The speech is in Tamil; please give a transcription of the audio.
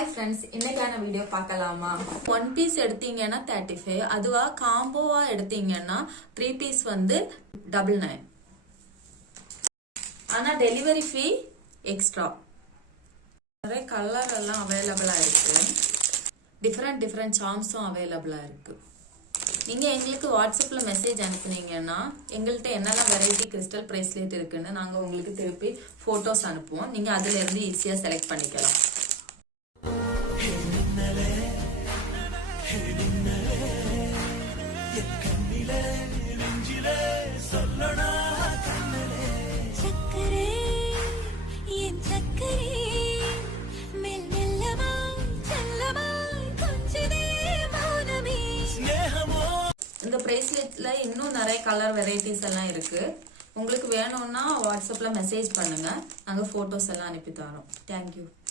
ஹாய் ஃப்ரெண்ட்ஸ், இன்னைக்கான வீடியோ பார்க்கலாமா? ஒன் பீஸ் எடுத்தீங்கன்னா 35, அதுவா காம்போவா எடுத்தீங்கன்னா 3 பீஸ் வந்து 99. ஆனா டெலிவரி ஃபீ எக்ஸ்ட்ரா. நிறைய கலர் எல்லாம் அவைலபிளா இருக்கு. டிஃப்ரெண்ட் சார்ம்ஸும் அவைலபிளா இருக்கு. நீங்க எங்களுக்கு வாட்ஸ்அப்ல மெசேஜ் அனுப்புனீங்கன்னா எங்கள்கிட்ட என்னெல்லாம் வெரைட்டி கிறிஸ்டல் பிரேஸ்லெட் இருக்குன்னு நாங்க உங்களுக்கு திருப்பி போட்டோஸ் அனுப்புவோம். நீங்க அதுல இருந்து ஈஸியா செலக்ட் பண்ணிக்கலாம். இந்த பிரேஸ்லெட்ல இன்னும் நிறைய கலர் வெரைட்டிஸ் எல்லாம் இருக்கு. உங்களுக்கு வேணும்னா வாட்ஸ்அப்ல மெசேஜ் பண்ணுங்க, நாங்க போட்டோஸ் எல்லாம் அனுப்பி தரோம். தேங்க்யூ.